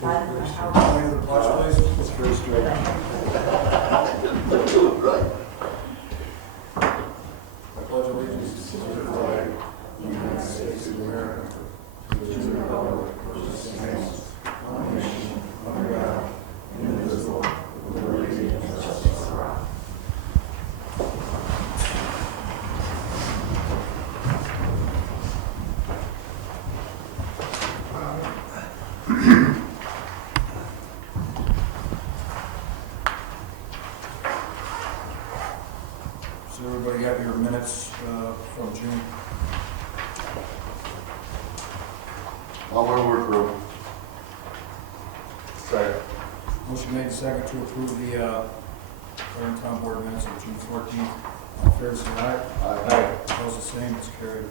Only the pledge, please. It's very straight. I pledge allegiance to the flag of the United States of America, to the republic which stands one nation, under God, indivisible, with liberty and justice for all. So everybody got your minutes from June? I'll work through. Second. Motion made second to approve the Byron Town Board minutes of June 14th. All fair say aye. Aye. Opposed, the same, it's carried.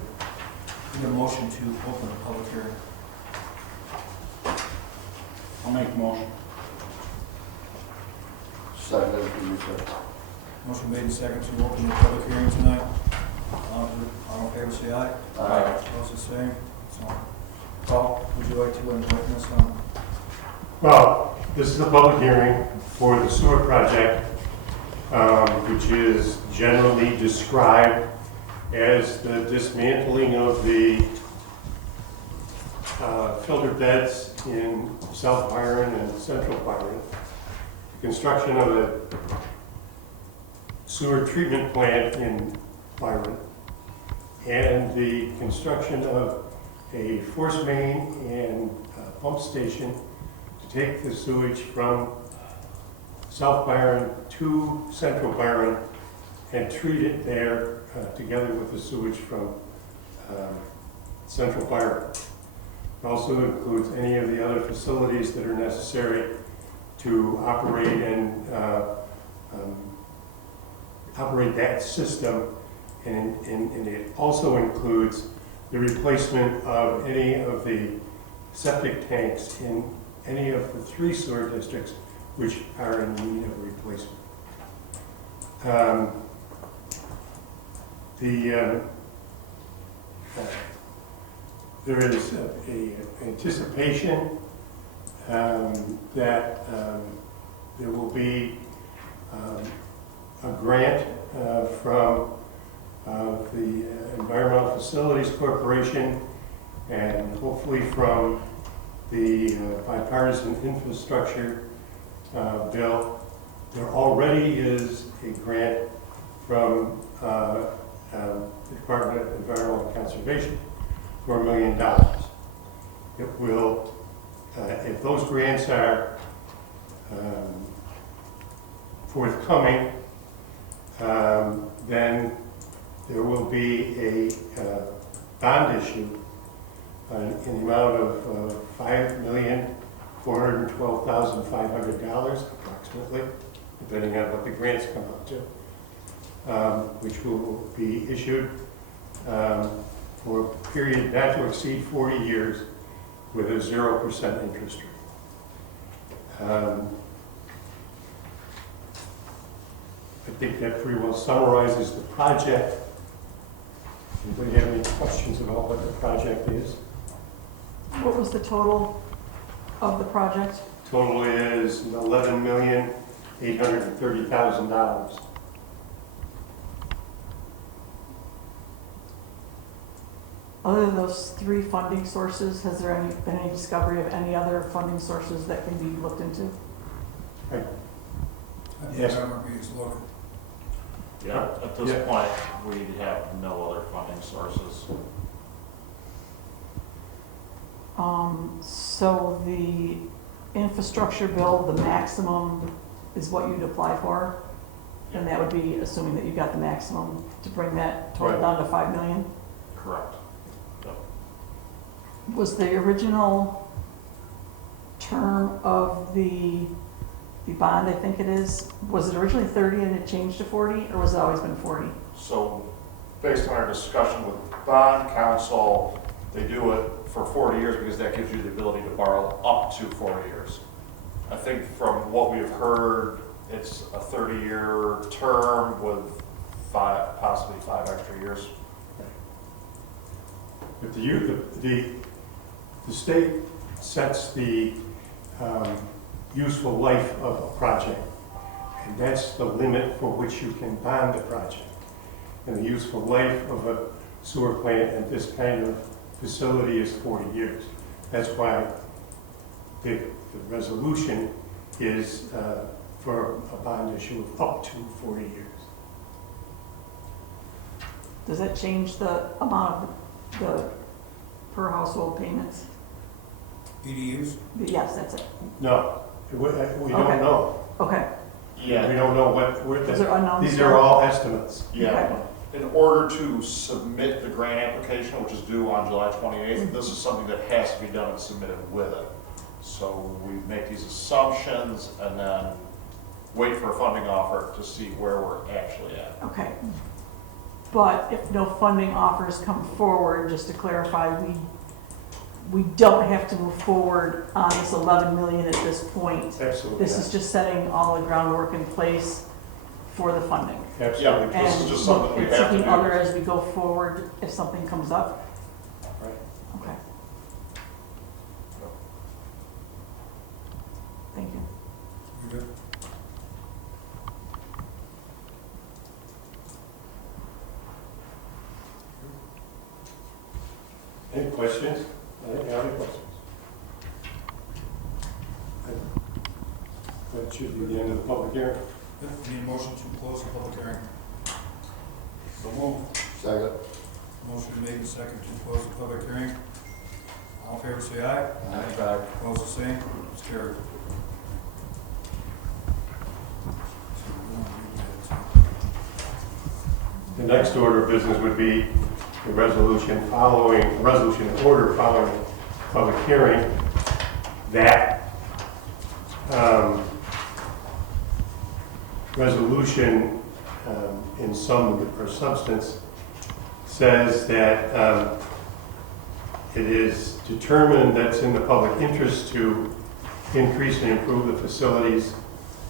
Need a motion to open the public hearing. I'll make a motion. Second, you said. Motion made second to open the public hearing tonight. All in favor say aye. Aye. Opposed, the same. So, Paul, would you like to enlighten us on? Well, this is a public hearing for the sewer project, which is generally described as the dismantling of the filter beds in South Byron and Central Byron, construction of a sewer treatment plant in Byron, and the construction of a force main and pump station to take the sewage from South Byron to Central Byron and treat it there together with the sewage from Central Byron. It also includes any of the other facilities that are necessary to operate and operate that system, and it also includes the replacement of any of the septic tanks in any of the 3 sewer districts which are in need of replacement. There is a anticipation that there will be a grant from the Environmental Facilities Corporation and hopefully from the bipartisan infrastructure bill. There already is a grant from the Department of Environmental Conservation for $1 million. It will, if those grants are forthcoming, then there will be a bond issue in the amount of $5,412,500 approximately, depending on what the grants come up to, which will be issued for a period not to exceed 40 years with a 0% interest rate. I think that pretty well summarizes the project. Anybody have any questions about what the project is? What was the total of the project? Total is $11,830,000. Other than those 3 funding sources, has there been any discovery of any other funding sources that can be looked into? I think Yes. MRB is looking. Yeah, at this Yeah. point, we have no other funding sources. So the infrastructure bill, the maximum is what you'd apply for? And that would be assuming that you got the maximum to bring that total Right. down to 5 million? Correct. Was the original term of the bond, I think it is, was it originally 30 and it changed to 40, or was it always been 40? So, based on our discussion with bond counsel, they do it for 40 years because that gives you the ability to borrow up to 40 years. I think from what we've heard, it's a 30-year term with possibly 5 extra years. But the state sets the useful life of a project. And that's the limit for which you can bond a project. And the useful life of a sewer plant and this kind of facility is 40 years. That's why the resolution is for a bond issue of up to 40 years. Does that change the amount of the per household payments? EDUs? Yes, that's it. No, we Okay. don't know. Okay. We Yeah, don't know Those are unknowns. these are all estimates. yeah. In order to submit the grant application, which is due on July 28th, this is something that has to be done and submitted with it. So we make these assumptions and then wait for a funding offer to see where we're actually at. Okay. But if no funding offers come forward, just to clarify, we don't have to move forward on this 11 million at this point. Absolutely. This is just setting all the groundwork in place for the funding. Absolutely. Yeah. This is And just something we and have to seeking do. other as we go forward if something comes up. Right. Okay. Thank you. You good? Any questions? Any other questions? That should be the end of the public hearing. Need a motion to close the public hearing. So move. Second. Motion made and second to close the public hearing. All in favor, say aye. Aye. Opposed, the same. It's carried. The next order of business would be the resolution and order following public hearing that resolution in sum or substance says that it is determined that it's in the public interest to increase and improve the facilities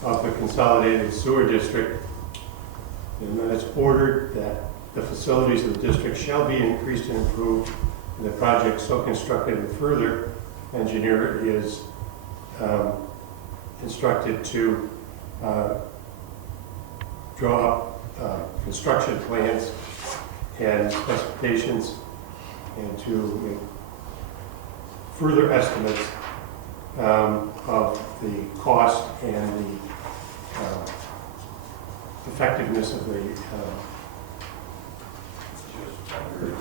of the consolidated sewer district. And then it's ordered that the facilities of the district shall be increased and improved, and the project so constructed and further engineer is instructed to draw up construction plans and specifications and to make further estimates of the cost and the effectiveness of the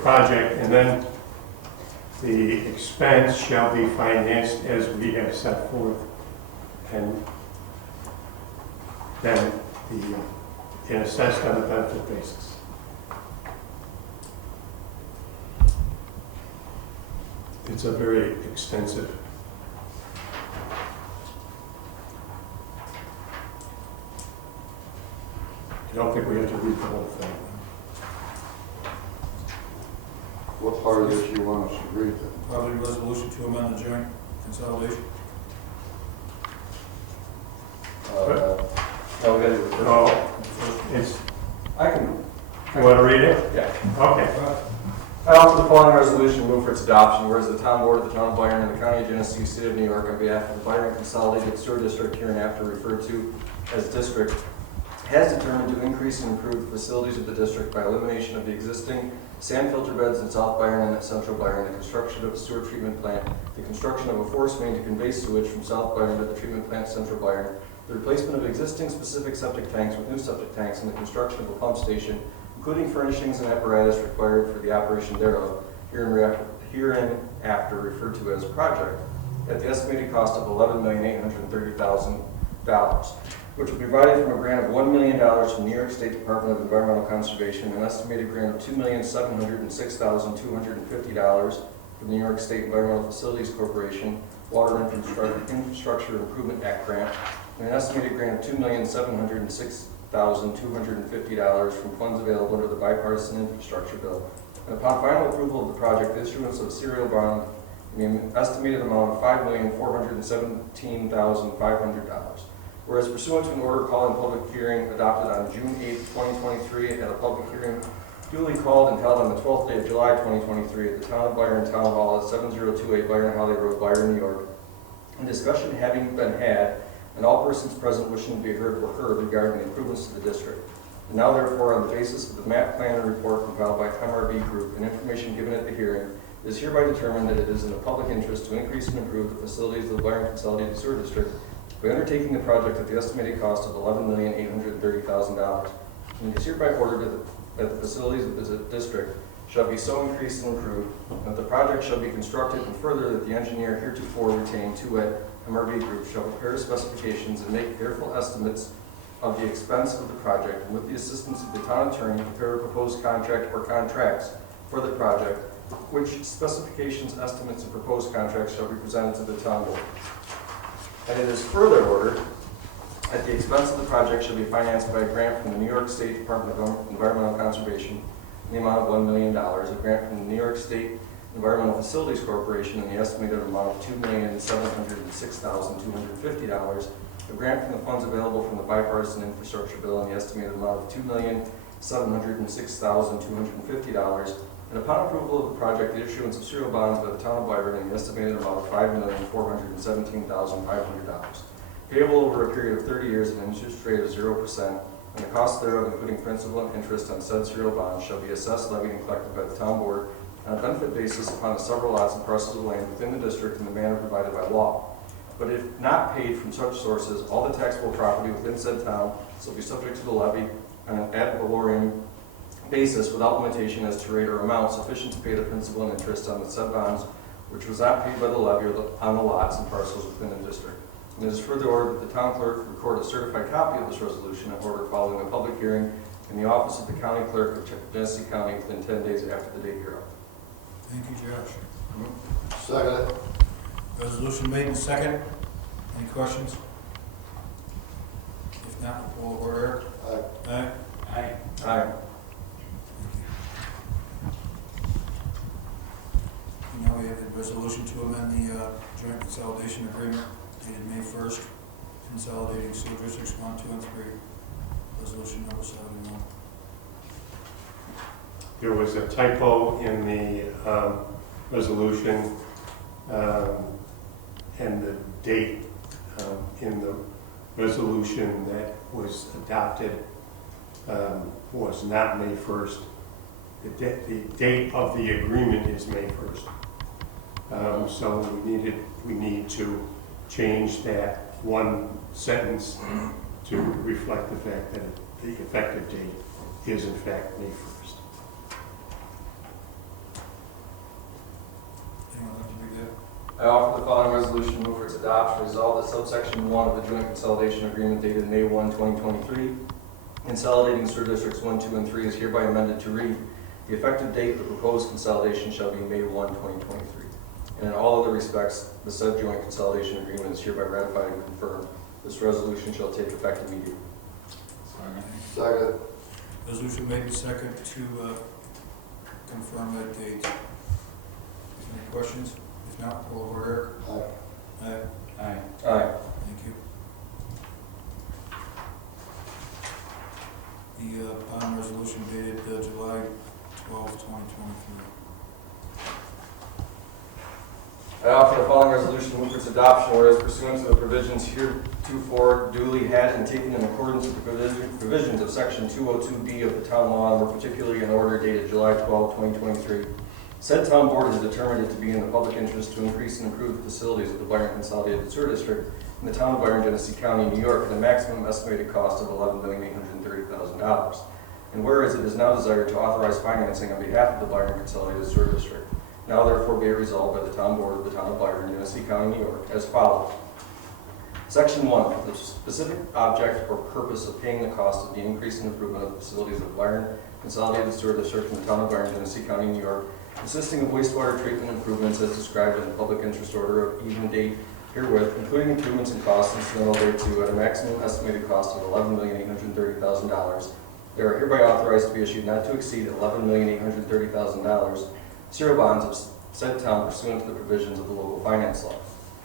project, and then the expense shall be financed as we have set forth, and then and assessed on a benefit basis. It's a very extensive. I don't think we have to read the whole thing. What part of this you want us to read then? Probably resolution to amend the joint consolidation. No, we gotta do it first. No, it's, I can, you want to read it? yeah. Okay. I offer the following resolution, move for its adoption, whereas the town board of the town of Byron and the county of Genesee, state of New York, on behalf of the Byron Consolidated Sewer District, hereinafter referred to as district, has determined to increase and improve the facilities of the district by elimination of the existing sand filter beds in South Byron and at Central Byron, the construction of a sewer treatment plant, the construction of a force main to convey sewage from South Byron to the treatment plant Central Byron, the replacement of existing specific septic tanks with new septic tanks, and the construction of a pump station, including furnishings and apparatus required for the operation thereof, hereinafter referred to as project, at the estimated cost of $11,830,000, which will be provided from a grant of $1 million from the New York State Department of Environmental Conservation, an estimated grant of $2,706,250 from the New York State Environmental Facilities Corporation Water Infrastructure Improvement Act grant, and an estimated grant of $2,706,250 from funds available under the bipartisan infrastructure bill. And upon final approval of the project, the issuance of a serial bond in the estimated amount of $5,417,500. Whereas pursuant to an order calling public hearing adopted on June 8, 2023, at a public hearing duly called and held on the 12th day of July 2023 at the Town of Byron Town Hall at 7028 Byron Holly Road, Byron, New York. and discussion having been had, and all persons present wishing to be heard were heard regarding the improvements to the district. And now therefore, on the basis of the map plan and report compiled by MRB Group and information given at the hearing, it is hereby determined that it is in the public interest to increase and improve the facilities of the Byron Consolidated Sewer District by undertaking the project at the estimated cost of $11,830,000. And it is hereby ordered that the facilities of the district shall be so increased and improved, that the project shall be constructed, and further that the engineer heretofore retained to it, MRB Group, shall prepare specifications and make careful estimates of the expense of the project, and with the assistance of the town attorney, prepare a proposed contract or contracts for the project, which specifications, estimates, and proposed contracts shall be presented to the town board. And it is further ordered that the expense of the project shall be financed by a grant from the New York State Department of Environmental Conservation in the amount of $1 million, a grant from the New York State Environmental Facilities Corporation in the estimated amount of $2,706,250, a grant from the funds available from the bipartisan infrastructure bill in the estimated amount of $2,706,250, and upon approval of the project, the issuance of serial bonds by the town of Byron in the estimated amount of $5,417,500, payable over a period of 30 years at an interest rate of 0%, and the cost thereof, including principal and interest on said serial bonds, shall be assessed, levied, and collected by the town board on a benefit basis upon the several lots and parcels of land within the district in the manner provided by law. But if not paid from such sources, all the taxable property within said town shall be subject to the levy on an ad valorem basis without limitation as to rate or amount sufficient to pay the principal and interest on the said bonds, which was not paid by the levy on the lots and parcels within the district. And it is further ordered that the town clerk record a certified copy of this resolution in order following a public hearing in the office of the county clerk of Genesee County within 10 days after the date hereof. Thank you, Josh. Second. Resolution made and second. Any questions? If not, we'll order. Aye. Aye. Aye. Aye. Now we have a resolution to amend the joint consolidation agreement dated May 1st, consolidating sewer districts 1, 2, and 3. Resolution number 71. There was a typo in the resolution, and the date in the resolution that was adopted was not May 1st. The date of the agreement is May 1st. So we need to change that one sentence to reflect the fact that the effective date is in fact May 1st. Anyone like to read that? I offer the following resolution, move for its adoption. Resolved that subsection 1 of the joint consolidation agreement dated May 1, 2023, consolidating sewer districts 1, 2, and 3 is hereby amended to read, the effective date of the proposed consolidation shall be May 1, 2023. And in all other respects, the said joint consolidation agreement is hereby ratified and confirmed. This resolution shall take effect immediately. Second. Resolution made and second to confirm that date. Any questions? If not, we'll order. Aye. Aye. Aye. Aye. Thank you. The bond resolution dated July 12, 2023. I offer the following resolution to move for its adoption, whereas pursuant to the provisions heretofore duly had and taken in accordance with the provisions of section 202B of the town law, and more particularly an order dated July 12, 2023, said town board has determined it to be in the public interest to increase and improve the facilities of the Byron Consolidated Sewer District in the town of Byron, Genesee County, New York, at a maximum estimated cost of $11,830,000. And whereas it is now desired to authorize financing on behalf of the Byron Consolidated Sewer District, now therefore be it resolved by the town board of the town of Byron, Genesee County, New York, as follows. Section 1, the specific object or purpose of paying the cost of the increase and improvement of the facilities of Byron Consolidated Sewer District in the town of Byron, Genesee County, New York, consisting of wastewater treatment improvements as described in the public interest order of even date herewith, including improvements and costs incidental thereto at a maximum estimated cost of $11,830,000. They are hereby authorized to be issued not to exceed $11,830,000 serial bonds of said town pursuant to the provisions of the local finance law.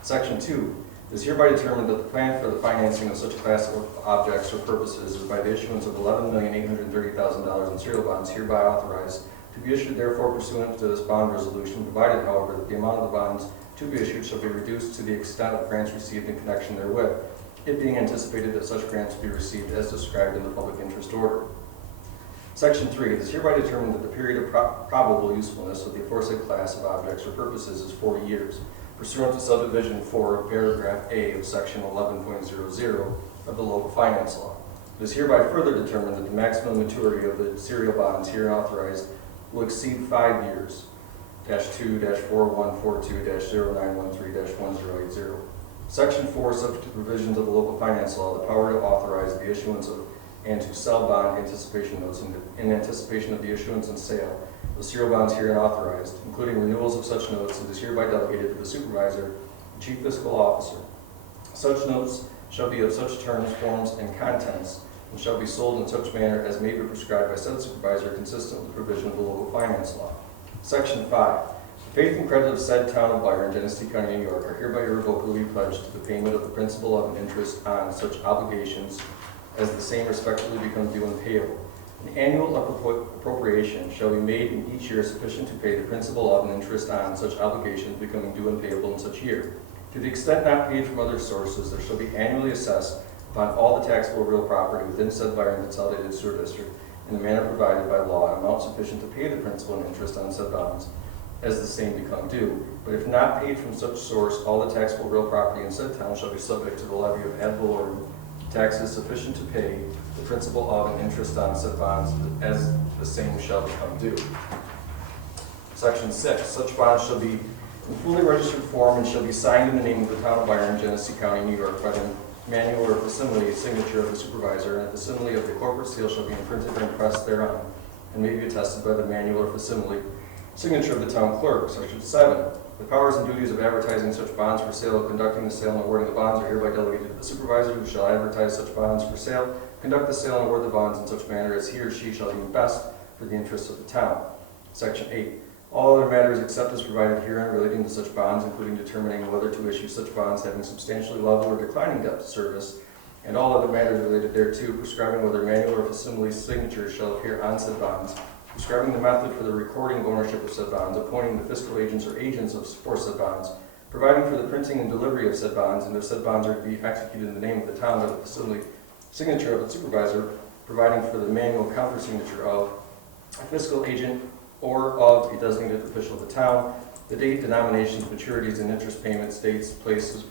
Section 2, it is hereby determined that the plan for the financing of such class of objects or purposes is by the issuance of $11,830,000 in serial bonds hereby authorized to be issued therefore pursuant to this bond resolution, provided however that the amount of the bonds to be issued shall be reduced to the extent of grants received in connection therewith, it being anticipated that such grants be received as described in the public interest order. Section 3, it is hereby determined that the period of probable usefulness of the aforesaid class of objects or purposes is 40 years, pursuant to subdivision 4 of paragraph A of section 11.00 of the local finance law. It is hereby further determined that the maximum maturity of the serial bonds herein authorized will exceed 5 years, -2-4142-0913-1080. Section 4, subject to provisions of the local finance law, the power to authorize the issuance of and to sell bond anticipation notes in anticipation of the issuance and sale of serial bonds herein authorized, including renewals of such notes, and is hereby delegated to the supervisor, the chief fiscal officer. Such notes shall be of such terms, forms, and contents, and shall be sold in such manner as may be prescribed by said supervisor, consistent with the provision of the local finance law. Section 5. The faith and credit of said town of Byron, Genesee County, New York, are hereby irrevocably pledged to the payment of the principal of and interest on such obligations as the same respectively become due and payable. An annual appropriation shall be made in each year sufficient to pay the principal of and interest on such obligations becoming due and payable in such year. To the extent not paid from other sources, there shall be annually assessed upon all the taxable real property within said Byron Consolidated Sewer District in the manner provided by law, an amount sufficient to pay the principal and interest on said bonds as the same become due. But if not paid from such source, all the taxable real property in said town shall be subject to the levy of ad valorem taxes sufficient to pay the principal of and interest on said bonds as the same shall become due. Section 6. Such bonds shall be in fully registered form and shall be signed in the name of the town of Byron, Genesee County, New York, by the manual or facsimile signature of the supervisor, and a facsimile of the corporate seal shall be imprinted and impressed thereon, and may be attested by the manual or facsimile signature of the town clerk. Section 7. The powers and duties of advertising such bonds for sale, conducting the sale and awarding the bonds are hereby delegated to the supervisor, who shall advertise such bonds for sale, conduct the sale and award the bonds in such manner as he or she shall deem best for the interests of the town. Section 8. All other matters except as provided herein relating to such bonds, including determining whether to issue such bonds having substantially level or declining depth of service, and all other matters related thereto, prescribing whether manual or facsimile signatures shall appear on said bonds, prescribing the method for the recording of ownership of said bonds, appointing the fiscal agents or agents for said bonds, providing for the printing and delivery of said bonds, and if said bonds are to be executed in the name of the town by the facsimile signature of the supervisor, providing for the manual counter-signature of a fiscal agent or of a designated official of the town, the date, denominations, maturities, and interest payments, dates, places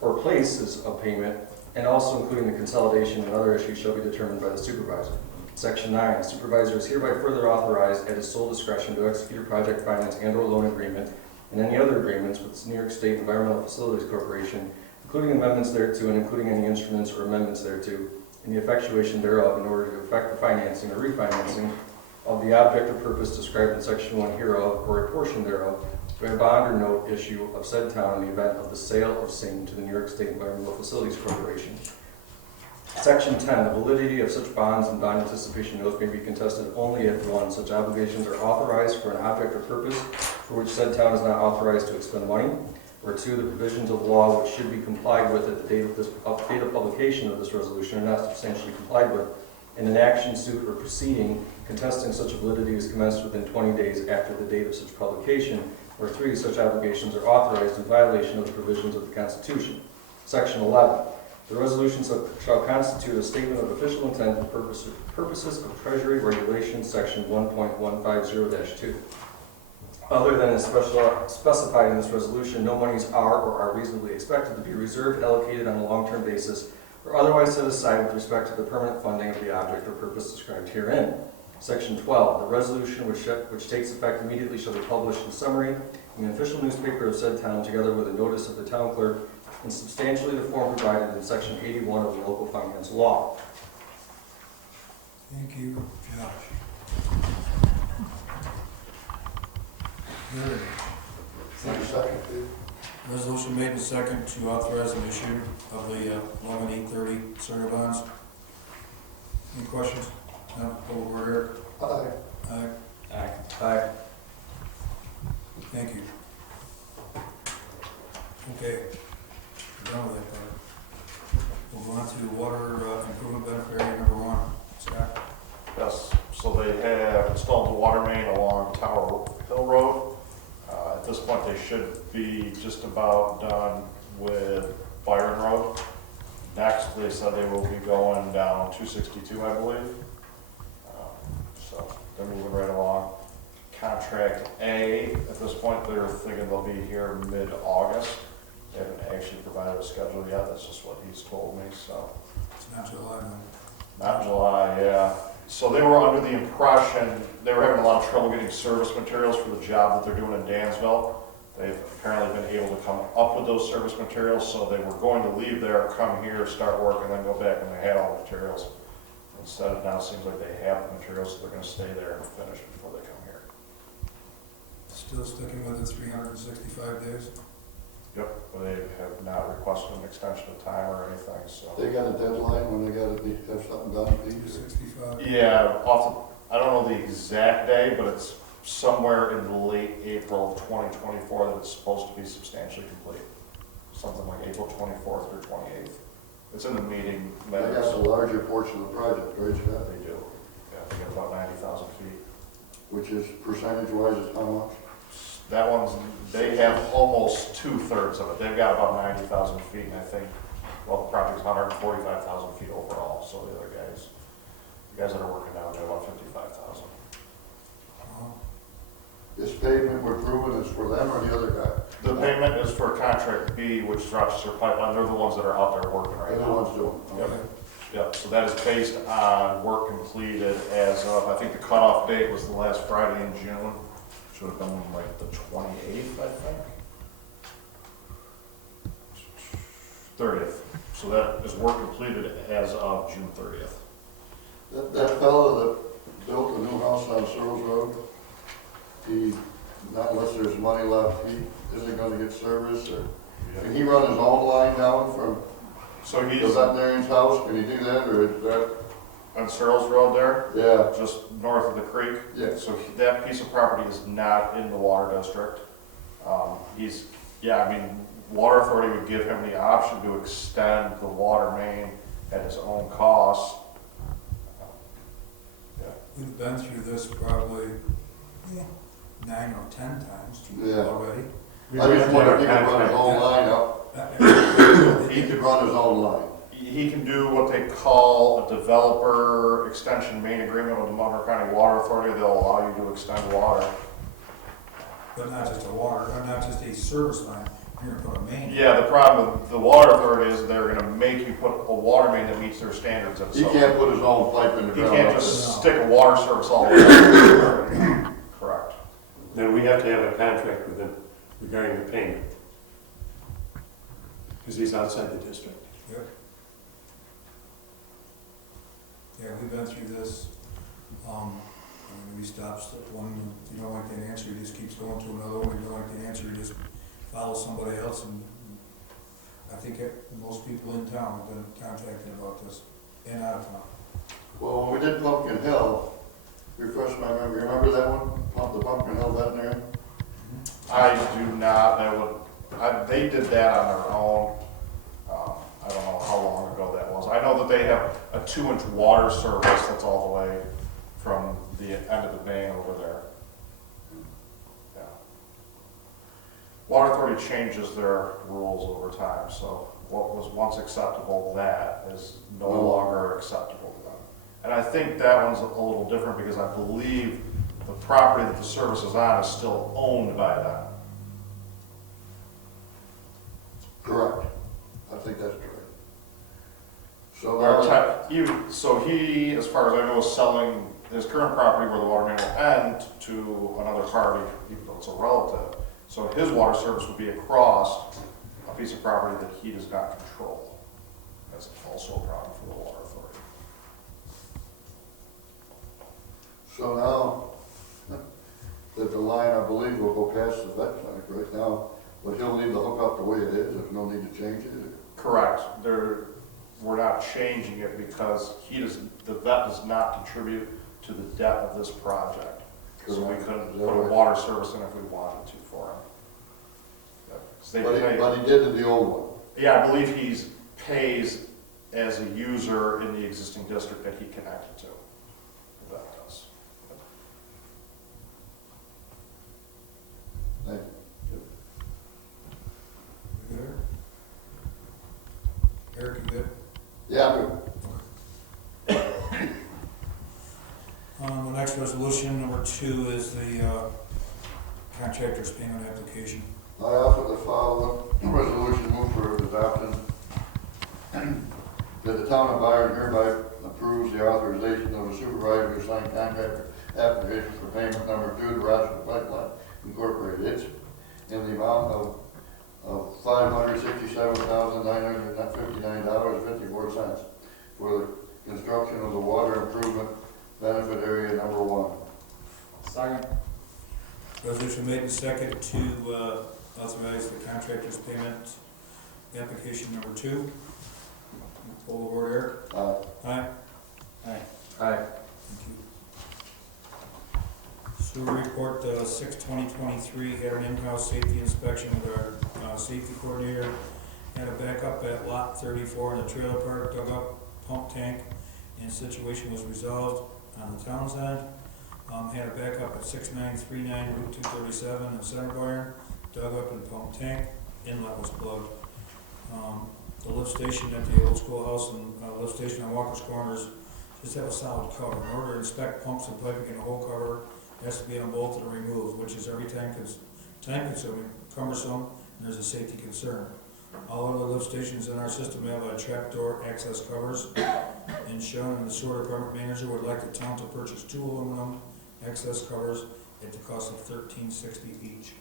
of payment, and also including the consolidation and other issues shall be determined by the supervisor. Section 9. The supervisor is hereby further authorized at his sole discretion to execute a project finance and/or loan agreement and any other agreements with the New York State Environmental Facilities Corporation, including amendments thereto and including any instruments or amendments thereto, and the effectuation thereof in order to effect the financing or refinancing of the object or purpose described in Section 1 hereof or a portion thereof by a bond or note issue of said town in the event of the sale of same to the New York State Environmental Facilities Corporation. Section 10. The validity of such bonds and bond anticipation notes may be contested only if 1. Such obligations are authorized for an object or purpose for which said town is not authorized to expend money, or 2. The provisions of law which should be complied with at the date of publication of this resolution are not substantially complied with, and an action, suit, or proceeding contesting such validity is commenced within 20 days after the date of such publication, or 3. Such obligations are authorized in violation of the provisions of the Constitution. Section 11. The resolution shall constitute a statement of official intent and purposes of Treasury Regulations, Section 1.150-2. Other than is specified in this resolution, no monies are or are reasonably expected to be reserved, allocated on a long-term basis, or otherwise set aside with respect to the permanent funding of the object or purpose described herein. Section 12. The resolution which takes effect immediately shall be published in summary in the official newspaper of said town, together with a notice of the town clerk, in substantially the form provided in Section 81 of the local finance law. Thank you, Josh. Good. Second, please. Resolution made and second to authorize the issue of the 11-830 serial bonds. Any questions? No, over here. Aye. Aye. Aye. Aye. Thank you. Okay, we're done with that part. We'll go on to water improvement benefit area number 1. Scott? Yes, so they have installed the water main along Tower Hill Road. At this point, they should be just about done with Byron Road. Next, they said they will be going down 262, I believe. So they're moving right along. Contract A, at this point, they're thinking they'll be here mid-August. They haven't actually provided a schedule yet, that's just what he's told me, so. It's not July, then. Not July, yeah. So they were under the impression, they were having a lot of trouble getting service materials for the job that they're doing in Dansville. They've apparently been able to come up with those service materials, so they were going to leave there, come here, start work, and then go back when they had all the materials. Instead, it now seems like they have the materials, so they're gonna stay there and finish before they come here. Still sticking with the 365 days? Yep, but they have not requested an extension of time or anything, so. They got a deadline when they gotta have something done, Pete? 365? Yeah, I don't know the exact day, but it's somewhere in late April of 2024 that it's supposed to be substantially complete. Something like April 24th or 28th. It's in the meeting They got minutes. the larger portion of the project, right, Scott? They do. Yeah, they got about 90,000 feet. Which is percentage-wise is how much? That one's, they have almost 2/3 of it. They've got about 90,000 feet, and I think, well, the project's 145,000 feet overall, so the other guys, the guys that are working now, they're about 55,000. This pavement we're proving is for them or the other guy? The payment is for contract B, which is Rochester Pipeline. They're the ones that are out there working right They're the now. ones doing it. Yep. Yep, so that is based on work completed as of, I think the cutoff date was the last Friday in June. Should have been like the 28th, I think. 30th. So that is work completed as of June 30th. That fellow that built the new house on Searles Road, he, not unless there's money left, he isn't gonna get service, or, can he run his own line down from So the he's veterinarian's house? Can he do that, or is that, on Searles Road there, yeah, just north of the creek. yeah. So that piece of property is not in the water district. I mean, Water Authority would give him the option to extend the water main at his own cost. We've been through this probably 9 or 10 times Yeah. already. We I would just have wonder a if he could run his contract. own line up, That- he could run his own line. He can do what they call a developer extension main agreement with the Montgomery County Water Authority. They'll allow you to extend water. But not just a water, or not just a service line, you're gonna put a main. Yeah, the problem with the Water Authority is they're gonna make you put a water main that meets their standards. He can't put his own pipe in the He ground. can't up just No. stick a water service all the way up. Correct. Then we have to have a contract with him regarding the payment. Because he's outside the district. Yep. Yeah, we've been through this, and we stop at one, you don't like that answer, he just keeps going to another one, you don't like the answer, he just follows somebody else, and I think most people in town have been contacted about this, and out of town. Well, when we did Pumpkin Hill, refresh my memory, remember that one? The Pumpkin Hill veterinarian? I do not, they did that on their own. I don't know how long ago that was. I know that they have a 2-inch water service that's all the way from the end of the main over there. Yeah. Water Authority changes their rules over time, so what was once acceptable, that is no longer acceptable to them. And I think that one's a little different because I believe the property that the service is on is still owned by them. Correct. I think that's correct. So Or now, So he, as far as I know, is selling his current property where the water main will end to another party, even though it's a relative. So his water service would be across a piece of property that he does not control. That's also a problem for the Water Authority. so now, that the line, I believe, will go past the vet clinic right now, but he'll leave the hook up the way it is, there's no need to change it. Correct. We're not changing it because the vet does not contribute to the debt of this project. So we couldn't put a water service in if we wanted to for him. Yeah, 'cause they pay- But he did in the old one. Yeah, I believe he's pays as a user in the existing district that he connected to. That does. Thank Eric, you good? Yeah, I'm good. The next resolution, number 2, is the contractor's payment application. I offer the following resolution, move for adoption. That the town of Byron hereby approves the authorization of the supervisor to sign contractor application for payment number 2 to Rochester Pipeline Incorporated. It's in the amount of $567,959.54 for the construction of the water improvement benefit area number 1. Second. Resolution made and second to authorize the contractor's payment application number 2. Poll the board, Eric? Aye. Aye. Aye. Thank you. Sewer report, 6/20/23, had an in-house safety inspection with our safety coordinator. Had a backup at lot 34 in the trailer park, dug up pump tank, and situation was resolved on the town's end. Had a backup at 6939 Route 237 in Center Byron, dug up in pump tank, inlet was plugged. The lift station at the old schoolhouse and lift station on Walker's Corners just have a solid cover. In order to inspect pumps and piping in a whole cover, it has to be unbolted and removed, which is every time time-consuming, cumbersome, and there's a safety concern. All other lift stations in our system have trapdoor access covers, and shown in the sewer department manager would like the town to purchase 2 aluminum access covers at the cost of $13.60 each.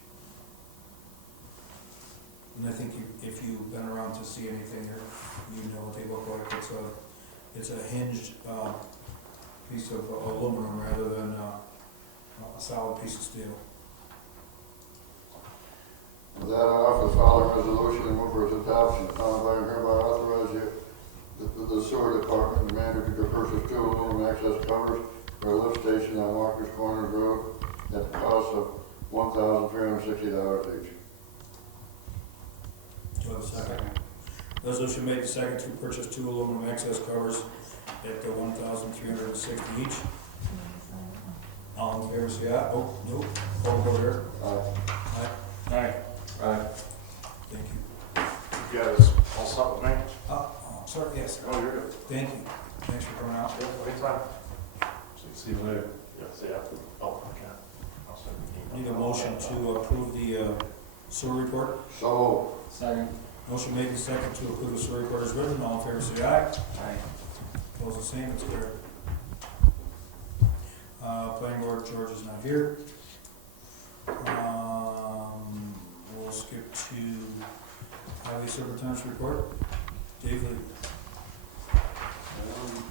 And I think if you've been around to see anything here, you know what they look like. It's a hinged piece of aluminum rather than a solid piece of steel. With that, I offer the following resolution and move for its adoption. The town of Byron hereby authorize the sewer department and manager to purchase 2 aluminum access covers for a lift station on Walker's Corners Road at the cost of $1,360 each. Do I have a second? Resolution made and second to purchase 2 aluminum access covers at the $1,360 each. All in favor, say aye. Oh, no. Poll the board, Eric? Aye. Aye. Aye. Aye. Thank you. You guys all set with me? Sorry, yes. Oh, you're good. Thank you. Thanks for coming out. Yeah, anytime. See you later. Yeah, see ya. Oh, okay. I'll send you an email. Need a motion to approve the sewer report. So, Second. Motion made and second to approve the sewer report as written. All in favor, say aye. Aye. Opposed, the same. It's carried. Planning board, George is not here. We'll skip to highway superintendent's report. Dave Lee.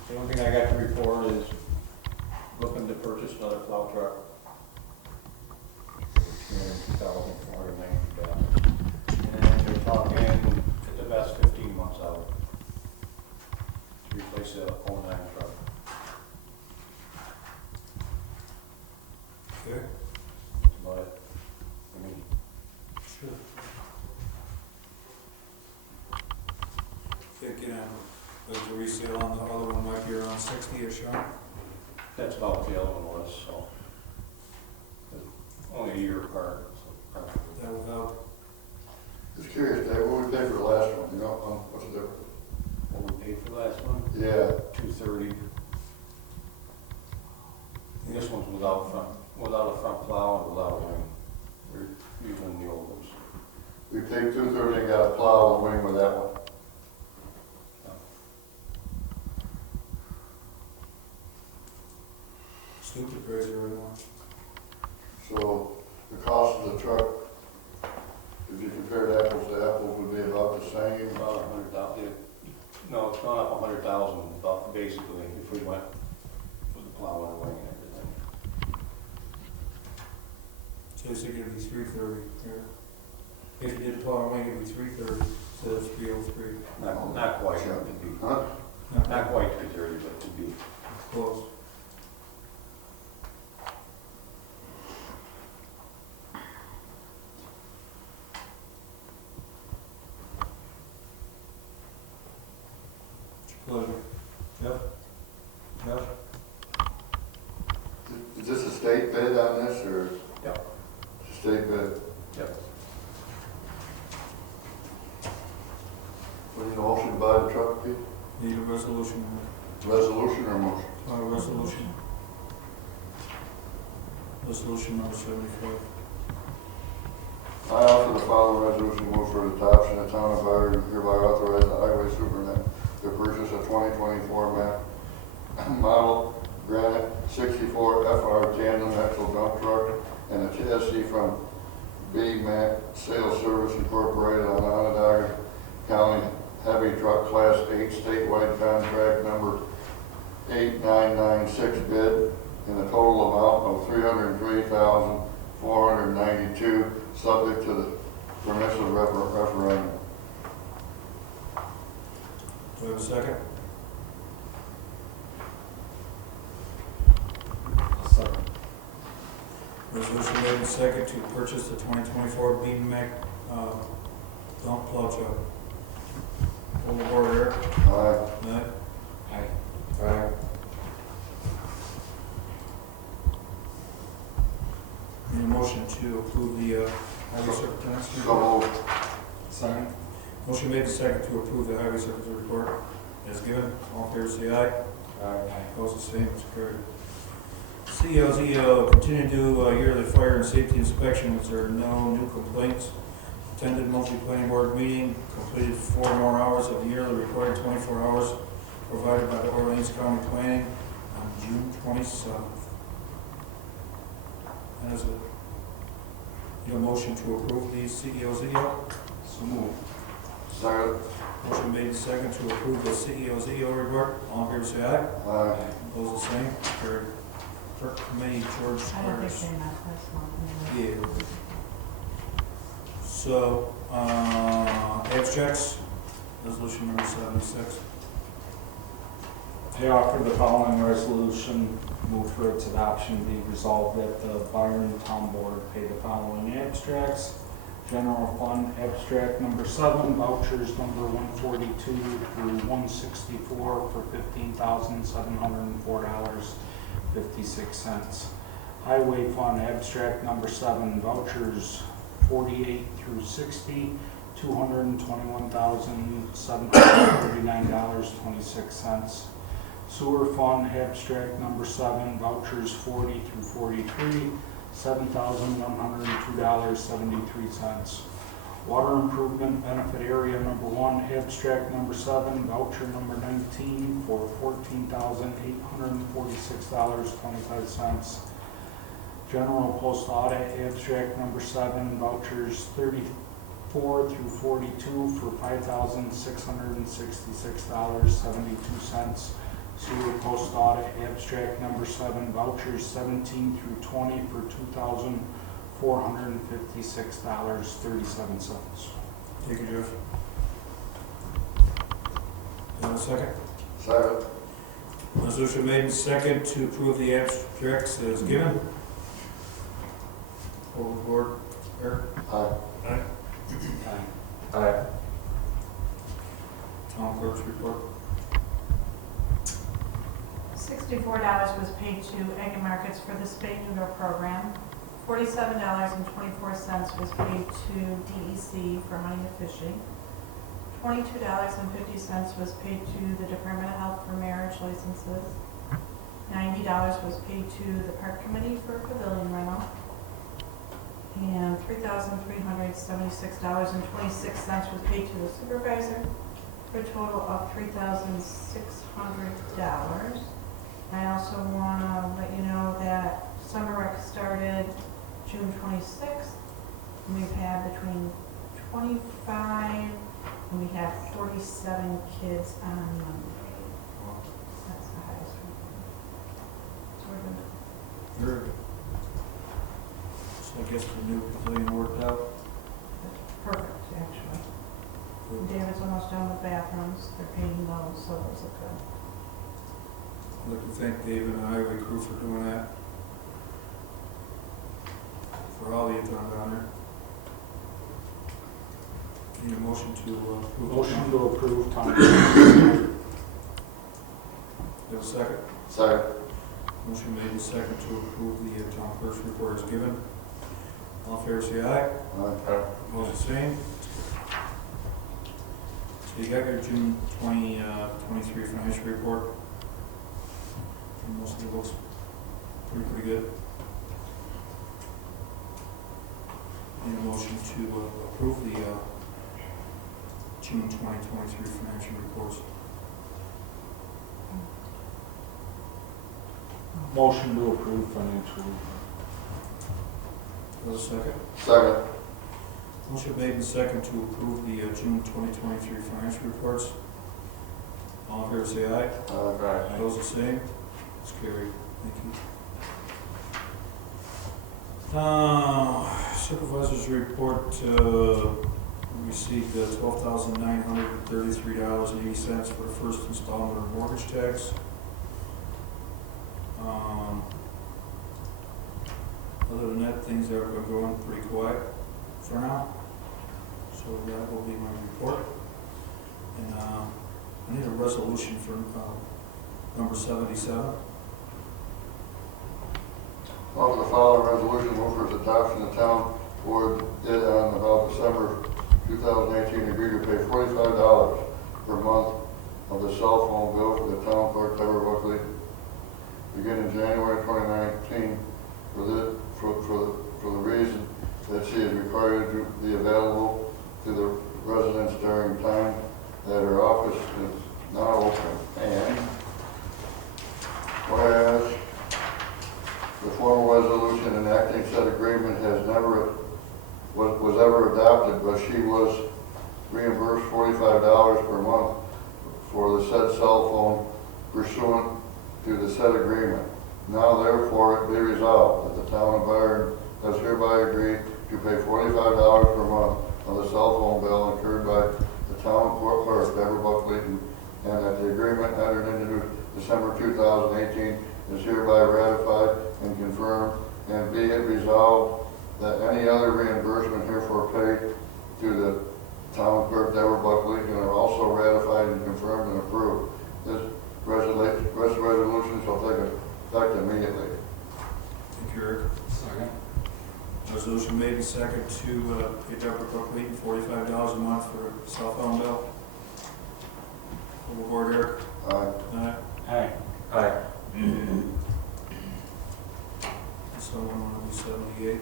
The only thing I got to report is looking to purchase another plow truck. $202,490. And they're talking at the best 15 months out to replace the 09 truck. Okay. But, I mean, Sure. Get on, like the resale on the other one might be around 60-ish, huh? that's about what the other one was, so. Only a year apart, so probably. That would help. just curious, Dave, what we paid for the last one, you know, what's the difference? What we paid for the last one? Yeah, $230. And this one's without a front plow and without a wing. We're using the old ones. we paid $230 and got a plow and wing with that one. Stupid crazy everyone. So, the cost of the truck, if you compared apples to apples, would be about the same. About 100,000. No, it's gone up 100,000, about basically, if we went with the plow and wing and everything. So you said it'd be 330 here. If you did plow and wing, it'd be 330 instead of 303. Not quite, it'd be, Huh? not quite 330, but it'd be. Close. Pleasure. Jeff? Jeff? Is this a state bid on this, or? Yep. It's a state bid. Yep. We need a motion to buy the truck? Need a resolution, Resolution or motion? resolution. Resolution number 75. I offer the following resolution, move for adoption. The town of Byron hereby authorize the highway superintendent to purchase a 2024 model Granite 64 FR tandem axle dump truck and a chassis from B-Mac Sales Service Incorporated on Onondaga County Heavy Truck Class 8 statewide contract number 8996 bid in a total amount of $303,492, subject to the permissive referendum. Do we have a second? Second. Resolution made and second to purchase the 2024 B-Mac dump plow truck. All aboard, Eric? Aye. Aye. Aye. Aye. Need a motion to approve the highway superintendent's So report? moved. Second. Motion made and second to approve the highway superintendent's report as given. All in favor, say aye. Aye. Opposed, the same, it's carried. ZEO continue to do yearly fire and safety inspections. There are no new complaints. Attended monthly planning board meeting, completed 4 more hours of the yearly required 24 hours provided by the Orleans County Planning on June 27th. And is it, need a motion to approve the ZEO? So moved. Second. Motion made and second to approve the ZEO report. All in favor, say aye. Aye. Opposed, the same. Carried. Clerk Committee, George I don't think Squires. they met this one. Anyway. Yeah. So, abstracts, resolution number 76. I offer the following resolution, move for its adoption, be resolved that the Byron Town Board pay the following abstracts. General Fund Abstract number 7, vouchers number 142 through 164 for $15,704.56. Highway Fund Abstract number 7, vouchers 48 through 60, $221,739.26. Sewer Fund Abstract number 7, vouchers 40 through 43, $7,102.73. Water Improvement Benefit Area number 1, Abstract number 7, voucher number 19 for $14,846.25. General Post Audit Abstract number 7, vouchers 34 through 42 for $5,666.72. Sewer Post Audit Abstract number 7, vouchers 17 through 20 for $2,456.37. Thank you, Jeff. Do you have a second? Second. Resolution made and second to approve the abstracts as given. Overboard, Eric? Aye. Aye. Aye. Town clerk's report. $64 was paid to Egg and Markets for the spay neuter program. $47.24 was paid to DEC for money to fishing. $22.50 was paid to the Department of Health for marriage licenses. $90 was paid to the Park Committee for pavilion rental. And $3,376.26 was paid to the Supervisor for a total of $3,600. I also want to let you know that summer rec started June 26th. And we've had between 25 and we had 47 kids on Monday. That's the highest we've been. So we're good. Very good. So I guess the new pavilion worked out. Perfect, actually. David's almost done with bathrooms. They're painting those, so those look good. I'd like to thank David and the highway crew for doing that. For all you've done down there. Need a motion to approve? Motion to approve town. You have a second? Second. Motion made and second to approve the town clerk's report as given. All in favor, say aye. Aye. Opposed, the same. So you got your June 20, 2023 financial report. And most of it looks pretty good. Need a motion to approve the June 2023 financial reports. Motion to approve financial. There's a second. Second. Motion made and second to approve the June 2023 financial reports. All in favor say aye. Aye. Those the same? It's carried. Thank you. Supervisor's report, we received $12,933.80 for the first installment of mortgage tax. Other than that, things are going pretty quiet for now. So that will be my report. And I need a resolution for number 77. Offer the following resolution, move for its adoption. The town board did on about December 2018 agree to pay $45 per month of the cell phone bill for the town clerk, Deborah Buckley, beginning January 2019 for the reason that she is required to be available to the residents during time that her office is not open. And whereas the formal resolution enacting said agreement was ever adopted, but she was reimbursed $45 per month for the said cell phone pursuant to the said agreement. Now therefore it be resolved that the town of Byron does hereby agree to pay $45 per month on the cell phone bill incurred by the town clerk, Deborah Buckley, and that the agreement entered into December 2018 is hereby ratified and confirmed, and be it resolved that any other reimbursement herefore paid to the town clerk, Deborah Buckley, are also ratified and confirmed and approved. This resolution shall take effect immediately. Thank you, Eric. Second. Resolution made and second to pay Deborah Buckley $45 a month for a cell phone bill. Overboard, Eric. Aye. Aye. Aye. Aye. Someone want to be 78?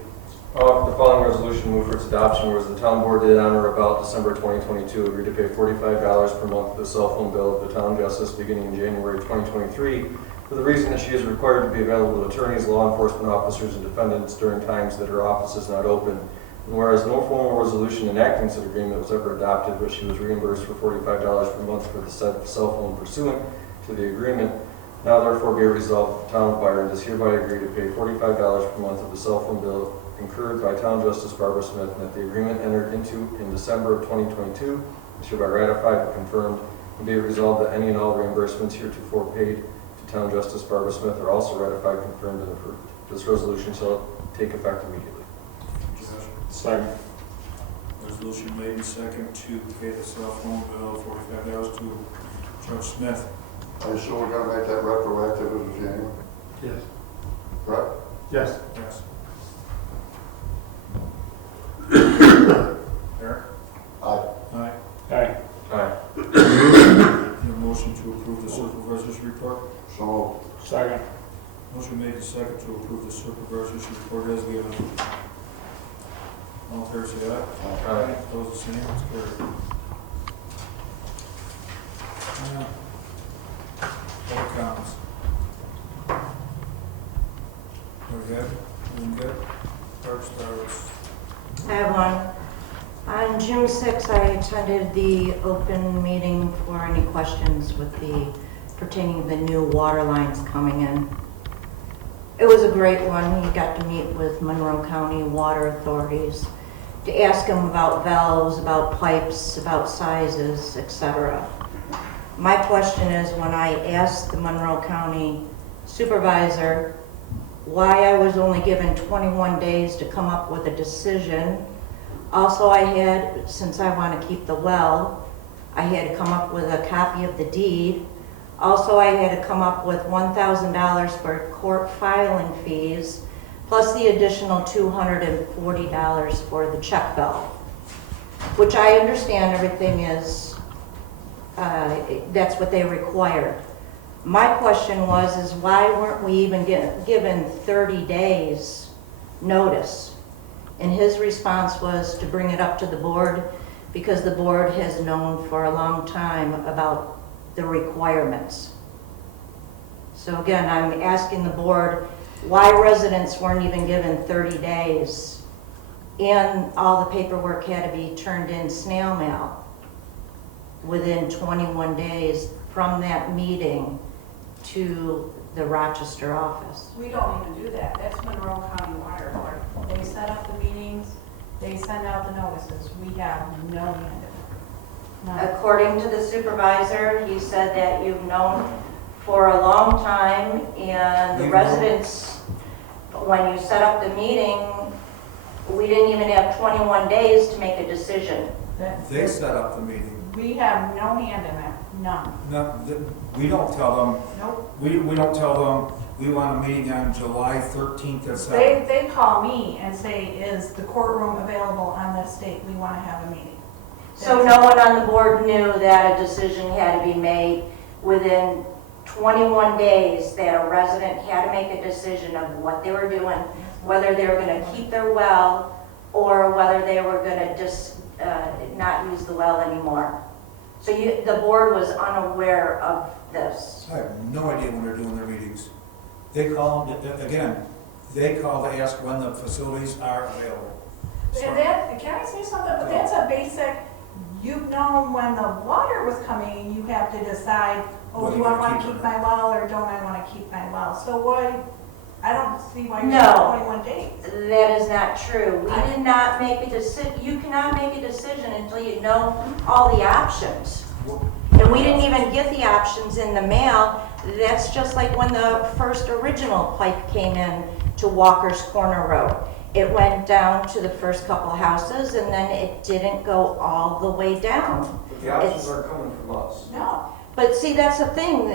For the following resolution, move for its adoption, whereas the town board did on or about December 2022 agree to pay $45 per month for the cell phone bill of the town justice beginning in January 2023 for the reason that she is required to be available to attorneys, law enforcement officers, and defendants during times that her office is not open. And whereas no formal resolution enacting said agreement was ever adopted, but she was reimbursed for $45 per month for the said cell phone pursuant to the agreement, now therefore be it resolved that the town of Byron does hereby agree to pay $45 per month of the cell phone bill incurred by Town Justice Barbara Smith, and that the agreement entered into in December of 2022 is hereby ratified and confirmed, and be it resolved that any and all reimbursements heretofore paid to Town Justice Barbara Smith are also ratified, confirmed, and approved. This resolution shall take effect immediately. Josh. Second. Resolution made and second to pay the cell phone bill $45 to Judge Smith. I assume we're gonna make that retroactive as of January, Yes. correct? Yes. Yes. Eric? Aye. Aye. Aye. Aye. Need a motion to approve the supervisor's report? So moved. Second. Motion made and second to approve the supervisor's report as given. All in favor say aye. Aye. Those the same, it's carried. Public comments. What do we have? Anything good? Clerk starts. I have one. On June 6th, I attended the open meeting for any questions with the pertaining to the new water lines coming in. It was a great one. You got to meet with Monroe County water authorities to ask them about valves, about pipes, about sizes, etc. My question is, when I asked the Monroe County supervisor why I was only given 21 days to come up with a decision. Also, I had, since I want to keep the well, I had to come up with a copy of the deed. Also, I had to come up with $1,000 for court filing fees, plus the additional $240 for the check valve, which I understand everything is that's what they required. My question was, is why weren't we even given 30 days notice? And his response was to bring it up to the board because the board has known for a long time about the requirements. So again, I'm asking the board why residents weren't even given 30 days and all the paperwork had to be turned in snail mail within 21 days from that meeting to the Rochester office. We don't even do that. That's Monroe County Water Authority. They set up the meetings, they send out the notices. We have no hand in it. None. According to the supervisor, he said that you've known for a long time and the residents, when you set up the meeting, we didn't even have 21 days to make a decision. They set up the meeting. We have no hand in that, none. No, we don't tell them, Nope. we don't tell them, we want a meeting on July 13th at 7. They call me and say, is the courtroom available on this date? We want to have a meeting. So no one on the board knew that a decision had to be made within 21 days, that a resident had to make a decision of what they were doing, whether they were going to keep their well or whether they were going to just not use the well anymore. So the board was unaware of this. I have no idea when they're doing their meetings. They call, again, they call to ask when the facilities are available. And that, can I say something? But that's a basic, you've known when the water was coming, you have to decide, oh, Whether do I you want keep to it keep or my well or don't I want to keep my well? So why, I don't see why you're No. saying 21 days. That is not true. We did not make a decision. You cannot make a decision until you know all the options. And we didn't even get the options in the mail. That's just like when the first original pipe came in to Walker's Corner Road. It went down to the first couple houses and then it didn't go all the way down. But the options aren't coming from us. No. But see, that's the thing.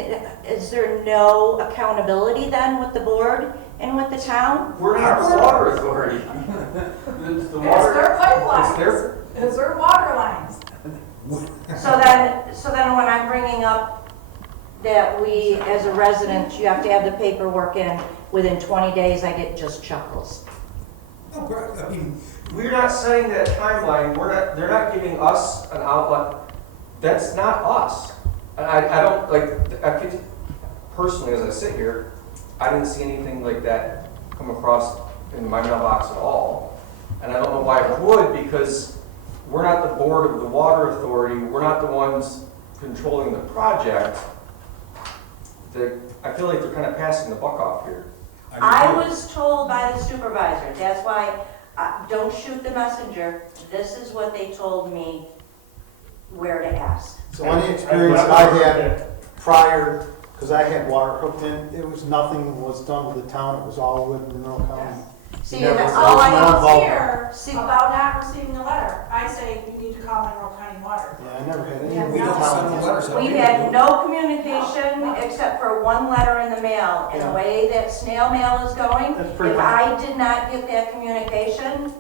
Is there no accountability then with the board and with the town? We're not the water authority. The It's water, their pipelines. it's their, It's their water lines. So then when I'm bringing up that we, as a resident, you have to have the paperwork in within 20 days, I get just chuckles. No, but, I mean, we're not setting that timeline, they're not giving us an outlet. That's not us. And I don't, like, I could, personally, as I sit here, I didn't see anything like that come across in my mailbox at all. And I don't know why it would, because we're not the board of the water authority, we're not the ones controlling the project. I feel like they're kind of passing the buck off here. I was told by the supervisor, that's why, don't shoot the messenger. This is what they told me where to ask. So any experience I had prior, because I had water hooked in, it was nothing was done with the town, it was all with Monroe County. See, Never that's was all I no know. involvement. Here about not receiving a letter, I say you need to call Monroe County Water. Yeah, I never had any. Yeah, with we the don't town. send them letters out. We had no communication except for one letter in the mail. And the Yeah. way that snail mail is going, That's pretty if much- I did not get that communication,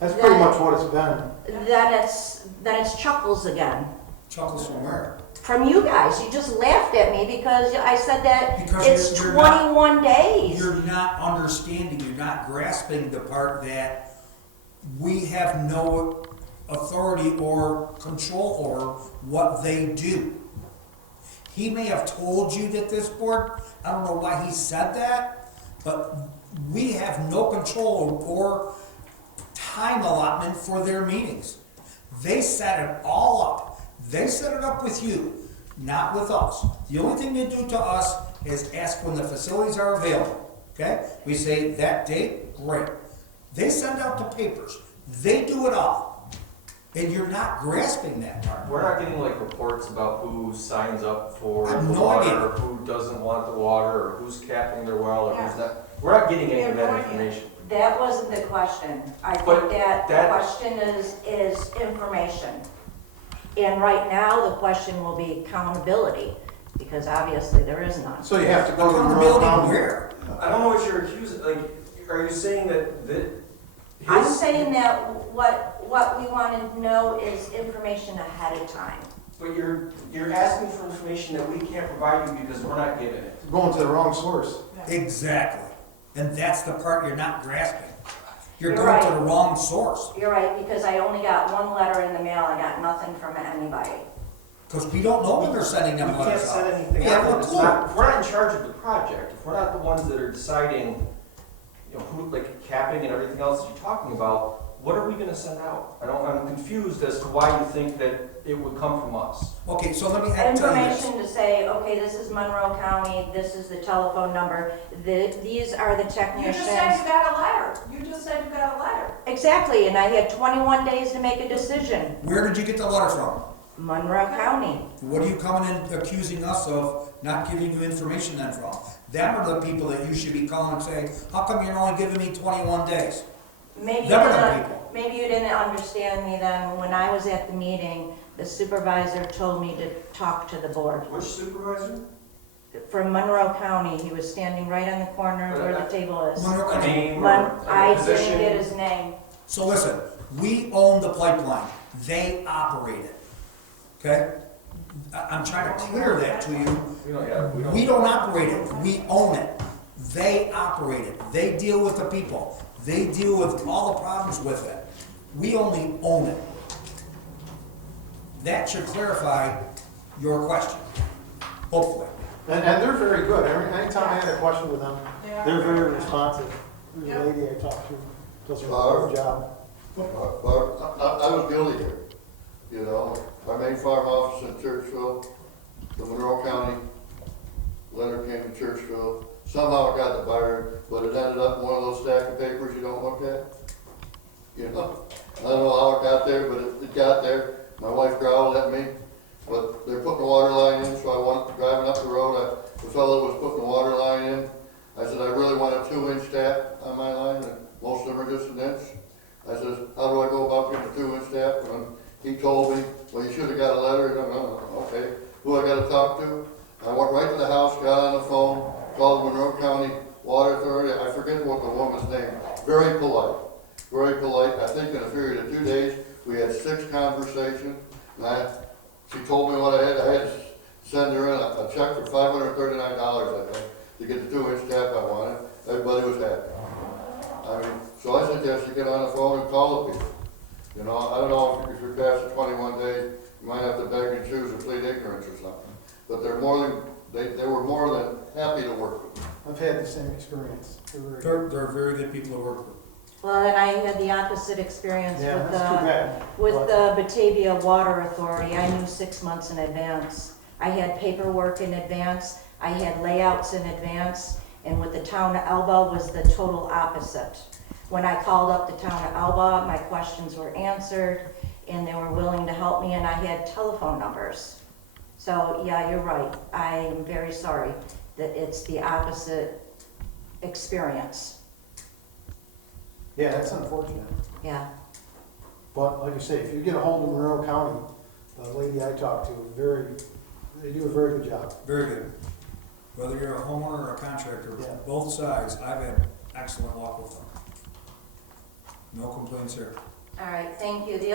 That's pretty much what it's been. then it's chuckles again. chuckles from where? From you guys, you just laughed at me because I said that Because it's you're not- 21 days. You're not understanding, you're not grasping the part that we have no authority or control over what they do. He may have told you that this board, I don't know why he said that, but we have no control or time allotment for their meetings. They set it all up. They set it up with you, not with us. The only thing they do to us is ask when the facilities are available, okay? We say that date, great. They send out the papers. They do it all. And you're not grasping that part. We're not getting like reports about who signs up for I have the no water, idea. or who doesn't want the water, or who's capping their well, or who's Yeah. not. We're not getting any We of have that no idea. information. That wasn't the question. I But think that the that- question is information. And right now, the question will be accountability, because obviously there is none. So you have to go to Monroe Accountability County. where? I don't know what you're accusing, like, are you saying that I'm saying that what we want to know is information ahead of time. But you're asking for information that we can't provide you because we're not giving it. Going to the wrong source. Exactly. And that's the part you're not grasping. You're You're going to right. the wrong source. You're right, because I only got one letter in the mail, I got nothing from anybody. Because we don't know when they're sending We them can't letters send out. anything We have out. no It's clue. not, if we're not in charge of the project, if we're not the ones that are deciding, you know, who, like capping and everything else that you're talking about, what are we gonna send out? I'm confused as to why you think that it would come from us. Okay, so let me tell you this. Information to say, okay, this is Monroe County, this is the telephone number, these are the You technicians. just said you got a letter. You just said you got a letter. Exactly, and I had 21 days to make a decision. Where did you get the letter from? Monroe County. What are you coming in accusing us of not giving you information then from? Them are the people that you should be calling and saying, how come you're only giving me 21 days? Maybe you Them are the didn't, people. maybe you didn't understand me then. When I was at the meeting, the supervisor told me to talk to the board. Which supervisor? From Monroe County, he was standing right on the corner where the table is. Monroe A County. name Mon- or I a didn't position? get his name. So listen, we own the pipeline. They operate it. Okay? I'm trying to clear that to you. We don't operate it. We own it. They operate it. They deal with the people. They deal with all the problems with it. We only own it. That should clarify your question, hopefully. And they're very good. Anytime I had a question with them, they're very responsive. There's a lady I talked to, does a good job. But I was guilty here, you know, our main farm office in Churchville, the Monroe County, letter came to Churchville, somehow it got to Byron, but it ended up in one of those stack of papers you don't look at. You know, I don't know how it got there, but it got there, my wife growled at me, but they're putting a water line in, so I went driving up the road, the fellow was putting the water line in, I said, I really want a 2-inch tap on my line, and most of them are just an inch. I said, how do I go about getting a 2-inch tap? And he told me, well, you should have got a letter. And I'm, okay, who I got to talk to? I went right to the house, got on the phone, called the Monroe County Water Authority. I forget what the woman's name. Very polite. Very polite. I think in a period of 2 days, we had 6 conversations. And she told me what I had. I had to send her in a check for $539, I think, to get the 2-inch tap I wanted. Everybody was happy. I mean, so I suggest you get on the phone and call the people. You know, I don't know if you're past the 21 days, you might have to beg and choose or plead ignorance or something. But they're more than, they were more than happy to work with. I've had the same experience. They're very good people to work with. Well, and I had the opposite experience Yeah, with that's too bad. the Batavia Water Authority. I knew 6 months in advance. I had paperwork in advance, I had layouts in advance, and with the town of Elba was the total opposite. When I called up the town of Elba, my questions were answered, and they were willing to help me, and I had telephone numbers. So, yeah, you're right. I am very sorry that it's the opposite experience. Yeah, that's unfortunate. Yeah. But like you say, if you get a hold of Monroe County, the lady I talked to, they do a very good job. Very good. Whether you're a homeowner or a contractor, Yeah. both sides, I've had excellent luck with them. No complaints here. All right, thank you. The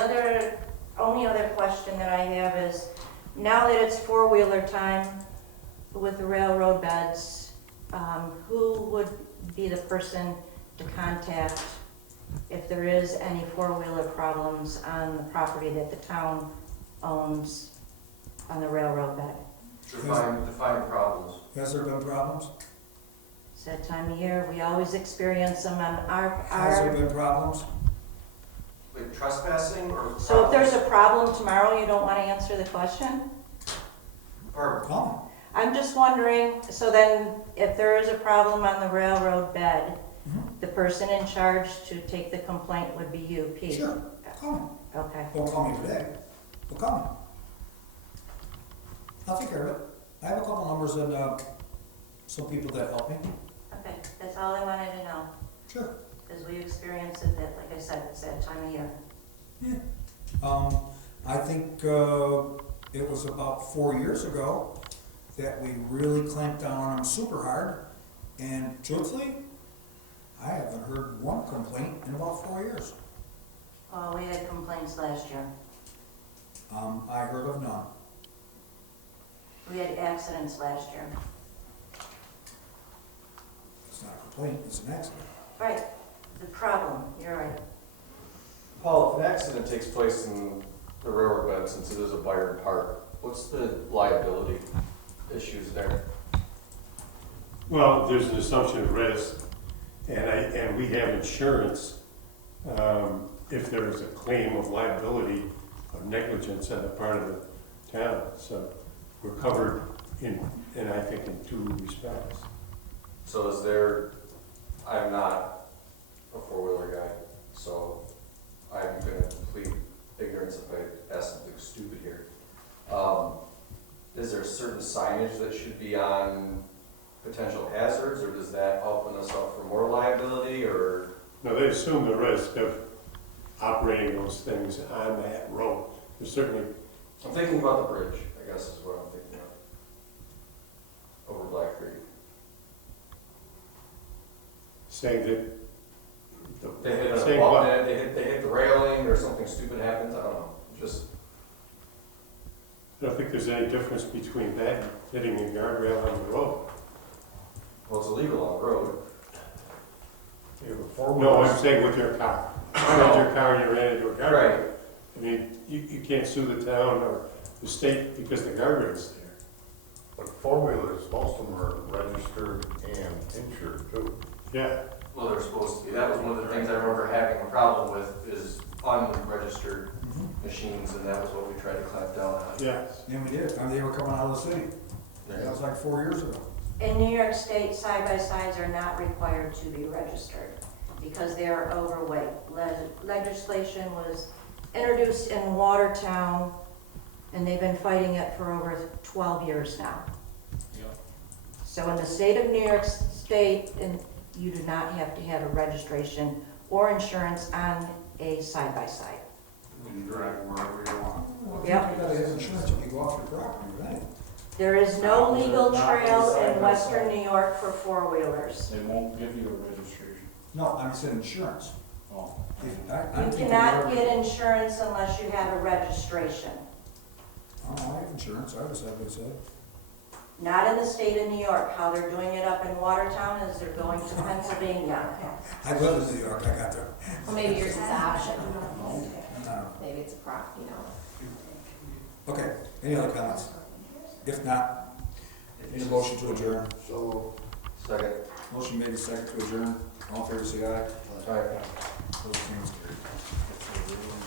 only other question that I have is, now that it's four-wheeler time with the railroad beds, who would be the person to contact if there is any four-wheeler problems on the property that the town owns on the railroad bed? Define problems. Has there been problems? It's that time of year, we always experience them on Has there been problems? Like trespassing or? So if there's a problem tomorrow, you don't want to answer the question? Barbara, Come. I'm just wondering, so then if there is a problem on the railroad bed, the person in charge to take the complaint would be you, Pete? Sure, come. Okay. Don't call me today, but come. I'll take care of it. I have a couple numbers and some people that help me. Okay, that's all I wanted to know, Sure. because we experience it, that, like I said, it's that time of year. Yeah. I think it was about 4 years ago that we really clamped down on them super hard. And truthfully, I haven't heard one complaint in about 4 years. Well, we had complaints last year. I heard of none. We had accidents last year. It's not a complaint, it's an accident. Right, the problem, you're right. Paul, if an accident takes place in the railroad bed, since it is a Byron Park, what's the liability issues there? Well, there's an assumption of risk, and we have insurance, if there is a claim of liability of negligence on the part of the town. So we're covered in I think in two respects. So is there, I'm not a four-wheeler guy, so I'm gonna plead ignorance if I ask something stupid here. Is there certain signage that should be on potential hazards, or does that open us up for more liability, or? No, they assume the risk of operating those things on that road. There's certainly, I'm thinking about the bridge, I guess is what I'm thinking of. Over Black Creek. saying that. They hit saying a what? bump, they hit the railing, or something stupid happens, I don't know, just. I don't think there's any difference between that and hitting a guardrail on the road. Well, it's illegal on the road. No, I'm saying with your car. You got your car and you ran into a guardrail. Right. I mean, you can't sue the town or the state because the guardrail's there. But four-wheelers, most of them are registered and insured too. Yeah, Well, they're supposed to be. That was one of the things I remember having a problem with, is unregistered machines, and that was what we tried to clamp down on. yeah. Yeah, we did, I mean, they were coming out of the city. That was like 4 years ago. In New York State, side-by-sides are not required to be registered because they are overweight. Legislation was introduced in Watertown, and they've been fighting it for over 12 years now. Yep. So in the state of New York State, and you do not have to have a registration or insurance on a side-by-side. You can drive wherever you want. Well, Yep. you gotta have insurance if you go off your property, right? There is no legal Not trail side in by western side. New York for four-wheelers. They won't give you a registration. No, I said insurance. Oh. You cannot get insurance unless you have a registration. Oh, I have insurance, I was side by side. Not in the state of New York. How they're doing it up in Watertown is they're going to Pennsylvania. I live in New York, I got there. Well, maybe yours is an option. No. Maybe it's a prop, you know. Okay, any other comments? If not, need a motion to adjourn. So, Second. Motion made, second to adjourn. All in favor, say aye. All right. Those things carried.